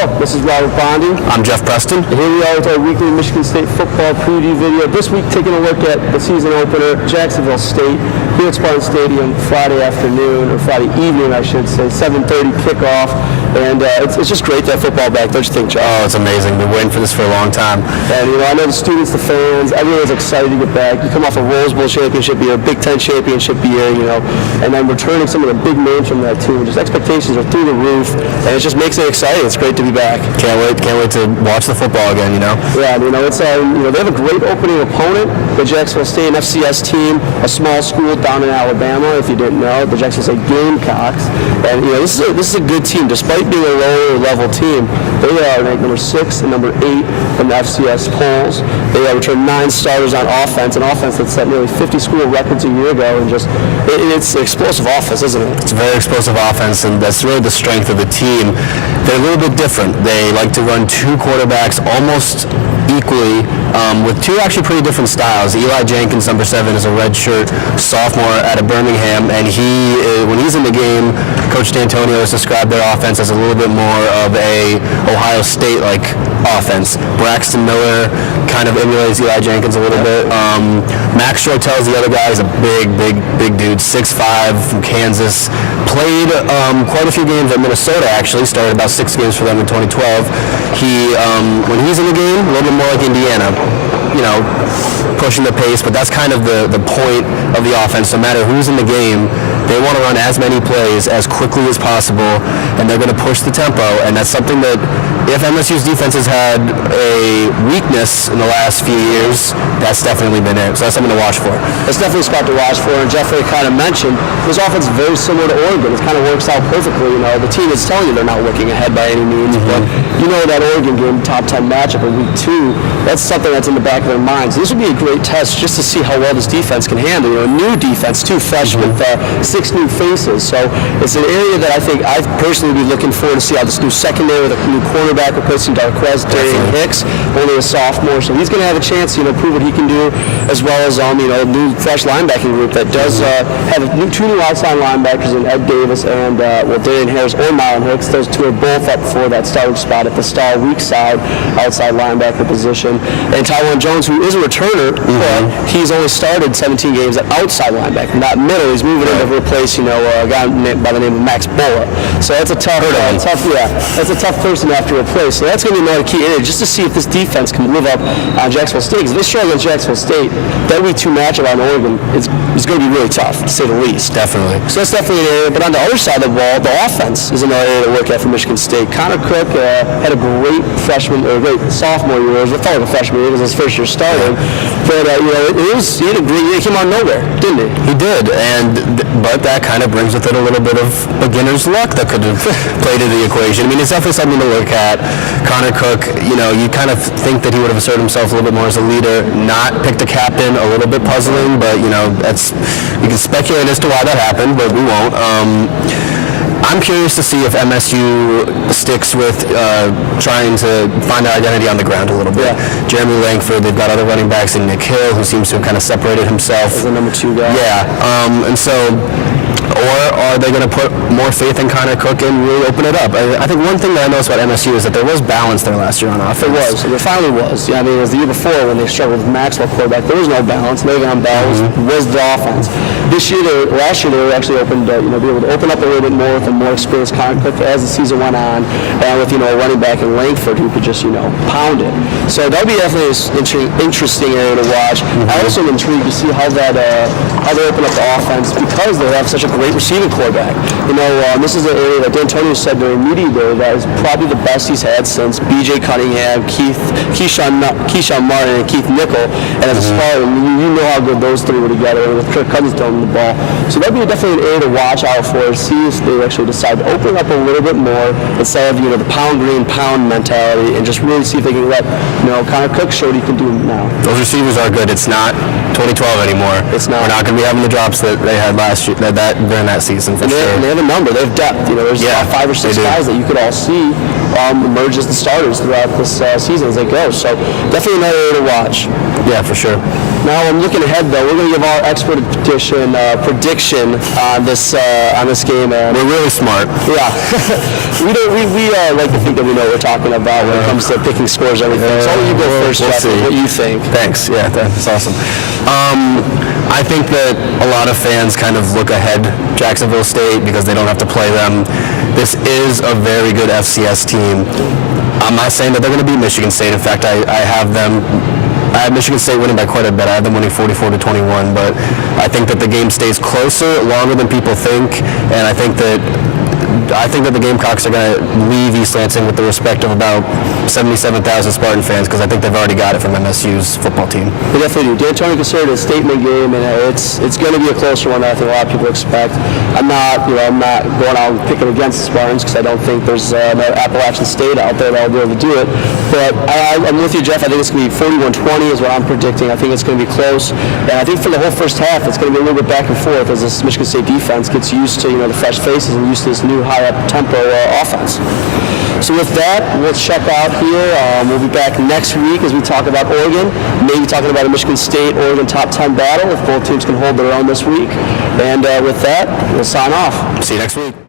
Hello, this is Robert Bondy. I'm Geoff Preston. And here we are with our weekly Michigan State football preview video. This week, taking a look at the season opener, Jacksonville State, here at Spartan Stadium, Friday afternoon, or Friday evening, I should say, 7:30 kickoff. And it's just great to have football back. Don't you think, Geoff? Oh, it's amazing. Been waiting for this for a long time. And, I know the students, the fans, everyone's excited to get back. You come off a Rose Bowl championship year, Big Ten championship year, and then returning some of the big names from that team. Just expectations are through the roof, and it just makes it exciting. It's great to be back. Can't wait to watch the football again, Yeah, it's they have a great opening opponent, the Jacksonville State, an FCS team, a small school down in Alabama, if you didn't know, the Jacksonville State Gamecocks. And, this is a good team. Despite being a lower level team, they are ranked number 6 and number 8 in the FCS polls. They returned 9 starters on offense, an offense that set nearly 50 school records a year ago, and it's an explosive offense, isn't it? It's a very explosive offense, and that's really the strength of the team. They're a little bit different. They like to run 2 quarterbacks almost equally, with 2 actually pretty different styles. Eli Jenkins, number 7, is a redshirt sophomore out of Birmingham, and when he's in the game, Coach D'Antonio has described their offense as a little bit more of a Ohio State-like offense. Braxton Miller kind of emulates Eli Jenkins a little bit. Max Shortell's the other guy. He's a big dude, 6'5", from Kansas. Played quite a few games at Minnesota, actually. Started about 6 games for them in 2012. When he's in the game, a little bit more like Indiana, pushing the pace, but that's kind of the point of the offense. No matter who's in the game, they want to run as many plays as quickly as possible, and they're going to push the tempo, and that's something that if MSU's defense has had a weakness in the last few years, that's definitely been it. So that's something to watch for. It's definitely a spot to watch for, and Geoff kind of mentioned, this offense is very similar to Oregon. It kind of works out perfectly. The team is telling you they're not looking ahead by any means, but that Oregon game, top 10 matchup in week 2, that's something that's in the back of their minds. This would be a great test just to see how well this defense can handle. A new defense, too, fresh with 6 new faces. So it's an area that I think I'd personally be looking forward to see how this new secondary with a new cornerback replacing Darquez Darian Hicks, only a sophomore. So he's going to have a chance to prove what he can do, as well as a new fresh linebacking group that does have 2 new outside linebackers in Ed Davis and Darian Harris or Marlon Hicks. Those 2 are both up for that starting spot at the star weak side outside linebacker position. And Tywan Jones, who is a returner, but he's only started 17 games at outside linebacker, not middle. He's moving in to replace a guy by the name of Max Bola. So that's a that's a tough person to have to replace. So that's going to be another key area, just to see if this defense can live up on Jacksonville State. Because if they struggle against Jacksonville State, that week 2 matchup on Oregon is going to be really tough, to say the least. Definitely. So that's definitely an area. But on the other side of the ball, the offense is another area to look at for Michigan State. Connor Cook had a great great sophomore year. It felt like a freshman year. It was his first year starting. But he came out of nowhere, didn't he? He did, but that kind of brings with it a little bit of beginner's luck that could have played into the equation. I mean, it's definitely something to look at. Connor Cook, you kind of think that he would have asserted himself a little bit more as a leader, not picked a captain, a little bit puzzling, but, you can speculate as to why that happened, but we won't. I'm curious to see if MSU sticks with trying to find their identity on the ground a little bit. Yeah. Jeremy Langford, they've got other running backs in Nick Hill, who seems to have kind of separated himself. As the number 2 guy. Yeah, and so, or are they going to put more faith in Connor Cook and really open it up? I think one thing that I noticed about MSU is that there was balance there last year on offense. There finally was. Yeah, it was the year before when they struggled with Maxwell quarterback. There was no balance. Le'Veon Bell was the offense. Last year they were actually open to be able to open up a little bit more with a more experienced Connor Cook as the season went on, and with a running back in Langford who could just pound it. So that'll be definitely an interesting area to watch. I also am intrigued to see how they open up the offense because they have such a great receiving quarterback. This is an area that D'Antonio said during media day that is probably the best he's had since B.J. Cunningham, Keyshawn Martin, and Keith Nickel. And as a starter, you know how good those 3 were together with Kirk Cousins throwing the ball. So that'd be definitely an area to watch out for, see if they actually decide to open up a little bit more instead of the pound green pound mentality, and just really see if they can let Connor Cook show what he can do now. Those receivers are good. It's not 2012 anymore. It's not. We're not going to be having the drops that they had last year, during that season. And they have a number. They have depth. There's about 5 or 6 guys that you could all see emerge as the starters throughout this season as they go. So definitely another area to watch. Yeah, for sure. Now I'm looking ahead though. We're going to give our expert prediction on this game. We're really smart. Yeah, we like to think that we know what we're talking about when it comes to picking scores and everything. So I'll let you go first, Geoff, with what you think. Thanks. Yeah, that's awesome. I think that a lot of fans kind of look ahead Jacksonville State because they don't have to play them. This is a very good FCS team. I'm not saying that they're going to beat Michigan State. In fact, I have Michigan State winning by quite a bit. I have them winning 44-21, but I think that the game stays closer, longer than people think, and I think that the Gamecocks are going to leave East Lansing with the respect of about 77,000 Spartan fans because I think they've already got it from MSU's football team. They definitely do. D'Antoni considered it a statement game, and it's going to be a closer one than I think a lot of people expect. I'm not going out and picking against the Spartans because I don't think there's no Appalachian State out there that'll be able to do it. But I'm with you, Geoff. I think it's going to be 41-20 is what I'm predicting. I think it's going to be close, and I think for the whole first half, it's going to be a little bit back and forth as this Michigan State defense gets used to the fresh faces and used to this new high up-tempo offense. So with that, we'll check out here. We'll be back next week as we talk about Oregon, maybe talking about a Michigan State-Oregon top 10 battle if both teams can hold their own this week. And with that, we'll sign off. See you next week.